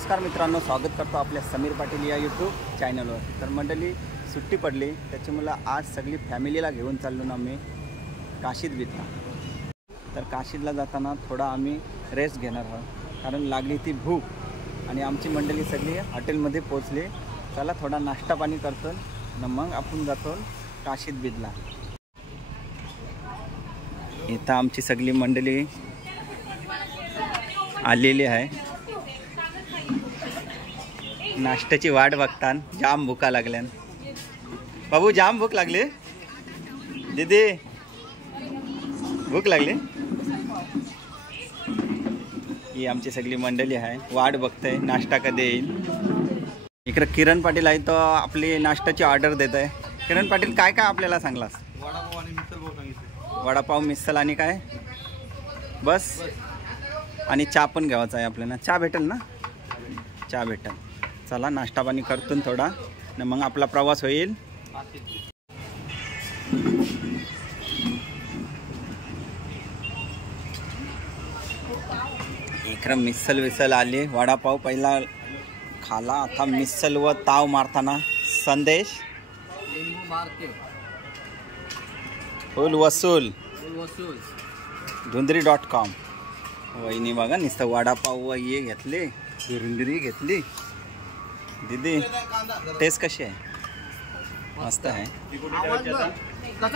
नमस्कार मित्रांनो, स्वागत करतो आपल्या समीर पाटील या यूट्यूब चॅनलवर। तर मंडळी सुट्टी पडली त्याच्यामुळे आज सगळी फॅमिलीला घेऊन चाललो ना आम्ही काशीद बीचला। तर काशीदला जाताना थोडा आम्ही रेस्ट घेणार आहोत कारण लागली ती भूक आणि आमची मंडळी सगळी हॉटेलमध्ये पोहोचली। चला थोडा नाश्ता पाणी करतो न मग आपण जातो काशीद बीचला। इथं आमची सगळी मंडळी आलेली आहे, नाश्त्याची वाट बघतान। जाम भूका लागल्यान बाबू, जाम भूक लागली दीदी, भूक लागली। ही आमची सगळी मंडळी आहे, वाट बघते नाश्ता कधी येईल। इकडे किरण पाटील आहे, तो आपली नाश्त्याची ऑर्डर देत आहे। किरण पाटील, काय काय आपल्याला सांगलास? वडापाव आणि मिसळ सांगितले। वडापाव, मिसळ आणि काय बस? आणि चहा पण घ्यायचा आहे आपल्याला। चहा भेटेल ना? चहा भेटेल। चला नाश्ता पाणी करतून थोडा न मग आपला प्रवास होईल। इकडं मिसळ विसळ आली, वडापाव पहिला खाला, आता मिसळ व ताव मारताना संदेश फुल वसूल धुंदरी.com। वहिनी बघा नुसतं वडापाव व ये घेतले, रुंदरी घेतली। दीदी टेस्ट कशी आहे? मस्त आहे।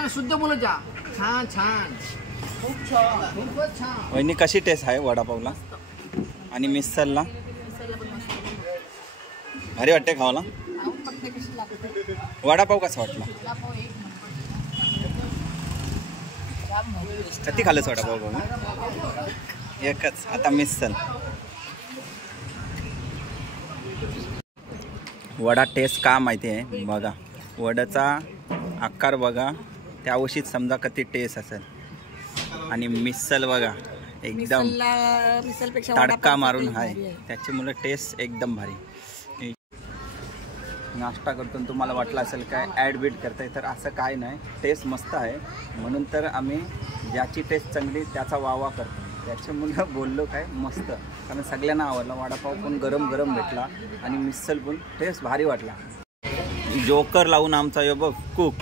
शुद्ध बोलत जा, छान छान, खूप छान, खूपच छान। वहिनी कशी टेस्ट आहे वडापावला आणि मिसळला? भारी वाटते खावाला? वडापाव कसा वाटला? किती खाल्लंस वडापाव बघा? एकच। आता मिसळ। वडा टेस्ट का माहिती आहे बघा, वड्याचा आकार बघा, त्यावशीच समजा किती टेस्ट असेल। आणि मिसळ बघा एकदम तडका मारून आहे, त्याच्यामुळे टेस्ट एकदम भारी। नाश्ता करतो तुम्हाला वाटलं असेल काय ॲड बीट करताय, तर असं काय नाही, टेस्ट मस्त आहे म्हणून तर आम्ही ज्याची टेस्ट चांगली त्याचा वावा करतो। त्याच्यामुळे बोललो काय मस्त, कारण सगळ्यांना आवडला। वडापाव पण गरम गरम भेटला आणि मिसळ पण टेस्ट भारी वाटला। जोकर लावून आमचा यो बघ कुक,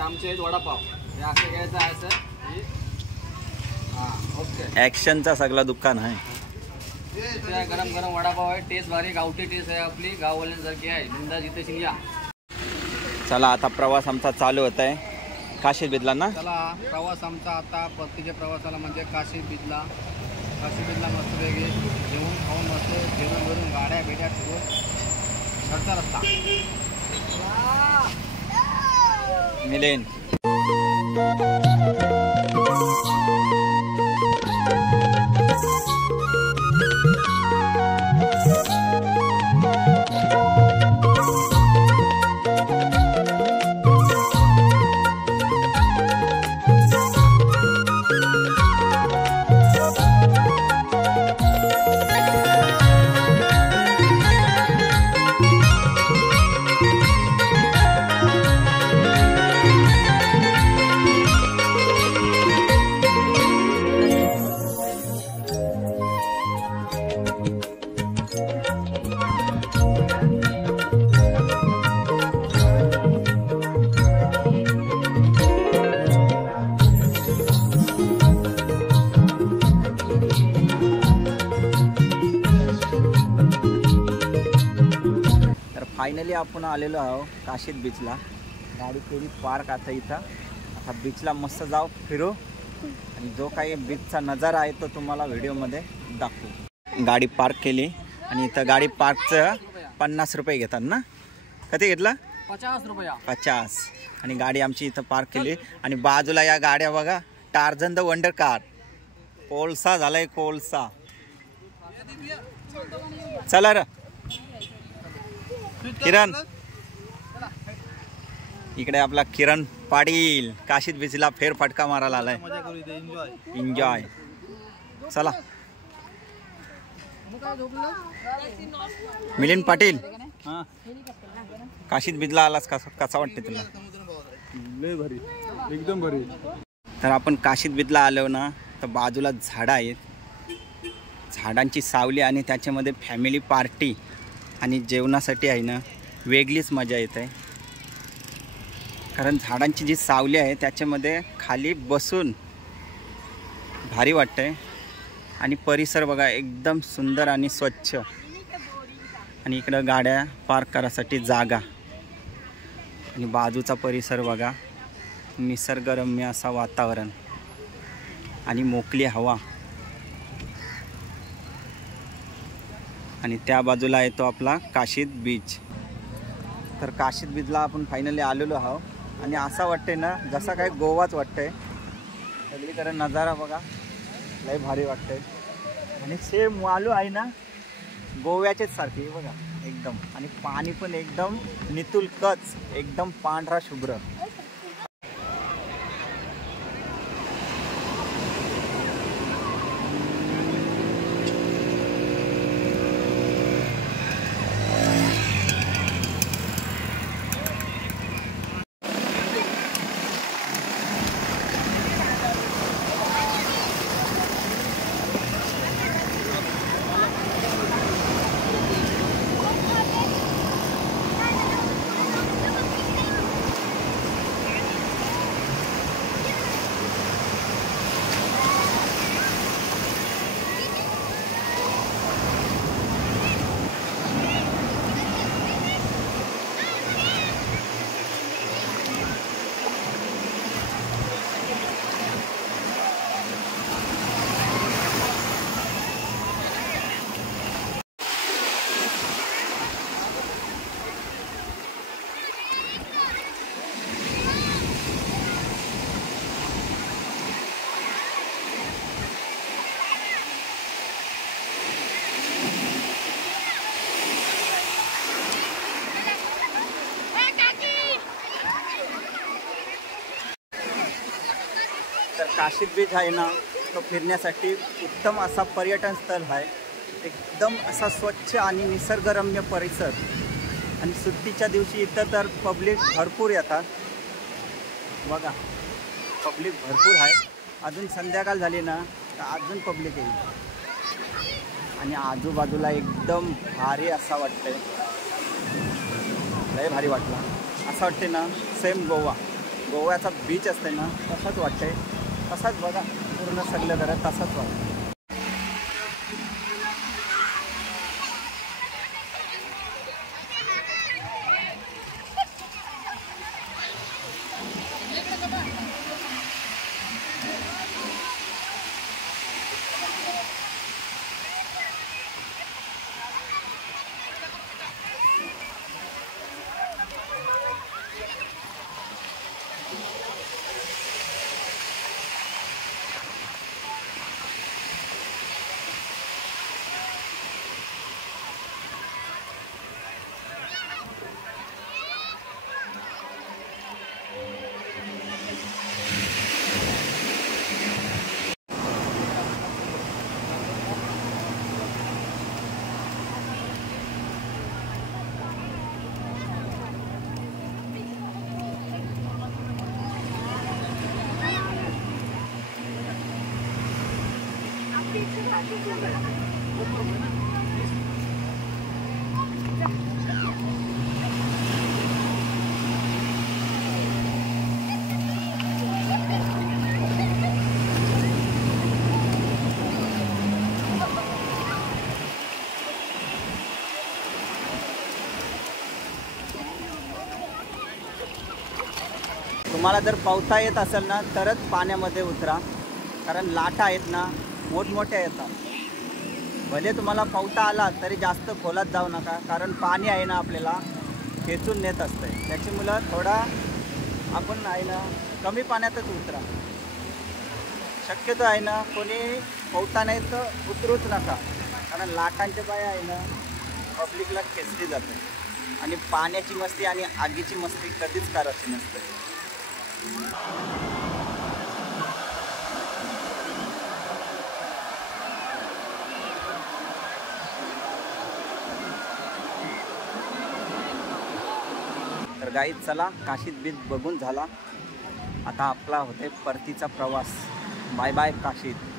आमचे वडापाव हे असं घ्यायचं आहे सर। हां ओके, ॲक्शनचा सगळा दुकान आहे। गरम गरम वडापाव आहे, टेस्ट भारी, गावठी टेस्ट आहे आपली, गाववाल्यांसारखी आहे। बिंदास इथे शिंग्या। चला आता प्रवास आमचा चालू होत आहे काशीद बीचला ना। चला प्रवास आमचा आता परतीच्या प्रवासाला म्हणजे काशीद बीचला मस्तपैकी जेवून खाऊन मस्त जेवण करून गाड्या भेट्या ठेवून घरचा रस्ता मिलेन। फायनली आपण आलेलो आहोत काशीद बीचला। गाडी केली पार्क आता इथं। आता बीचला मस्त जाऊ फिरू आणि जो काही बीचचा नजारा आहे तो तुम्हाला व्हिडिओमध्ये दाखवू। गाडी पार्क केली आणि इथं गाडी पार्कचं 50 रुपये घेतात ना? किती घेतला? 50 रुपया। 50। आणि गाडी आमची इथं पार्क केली आणि बाजूला या गाड्या बघा, टार्झन द वंडर कार, कोळसा झालाय कोळसा। चला र किरण, इकडे आपला किरण पाटील काशीद बीचला फेरफटका मारायला आलाय। एन्जॉय। चला मिलिंद पाटील, काशीद बीचला आलास कसा वाटते तुला? लय भारी, एकदम भारी। तर आपण काशीद बीचला आलो ना, तर बाजूला झाडं आहेत झाडांची सावली आणि त्याच्यामध्ये फॅमिली पार्टी आणि जेवणासाठी आहे ना वेगळीच मजा येते. कारण झाडांची जी सावली आहे त्याच्यामध्ये खाली बसून भारी वाटते. आणि परिसर बघा एकदम सुंदर आणि स्वच्छ. आणि इकडं गाड्या पार्क करायसाठी जागा. आणि बाजूचा परिसर बघा, निसर्गरम्य असा वातावरण आणि मोकळी हवा. आणि त्या बाजूला येतो आपला काशीद बीच. तर काशीद बीचला आपण फायनली आलेलो आहोत. आणि असं वाटते ना जसा काय गोवाच वाटतंय. सगळीकडे नजारा बघा लय भारी वाटतंय. आणि सेम वालू आहे ना गोव्याचेच सारखे बघा एकदम. आणि पाणी पण एकदम नितुलकच, एकदम पांढरा शुभ्र. तर काशीद बीच आहे ना तो फिरण्यासाठी उत्तम असा पर्यटन स्थळ आहे. एकदम असा स्वच्छ आणि निसर्गरम्य परिसर. आणि सुट्टीच्या दिवशी इथं तर पब्लिक भरपूर येतात बघा. पब्लिक भरपूर आहे. अजून संध्याकाळ झाली ना तर अजून पब्लिक येईल. आणि आजूबाजूला एकदम भारी असा वाटतंय. लय भारी वाटला. असं वाटते ना सेम गोव्याचा बीच असते ना तसंच वाटतंय. तसाच बघा पूर्ण सगळं जरा तसाच वाटतं. तुम्हाला जर पोहता येत असेल ना तरच पाण्यामध्ये उतरा. कारण लाटा आहेत ना मोठमोठ्या येतात. भले तुम्हाला पोहता आला तरी जास्त खोलात जाऊ नका. कारण पाणी आहे ना आपल्याला खेचून नेत असतं. त्याच्यामुळं थोडा आपण आहे ना कमी पाण्यातच उतरा. शक्यतो आहे ना कोणी पोहता नाही तर उतरूच नका. कारण लाटांच्या पाय आहे ना पब्लिकला खेचली जाते. आणि पाण्याची मस्ती आणि आगीची मस्ती कधीच करायची नसते. तर गाईज चला काशीद बीच बघून झाला. आता आपला होते परतीचा प्रवास. Bye bye Kashid.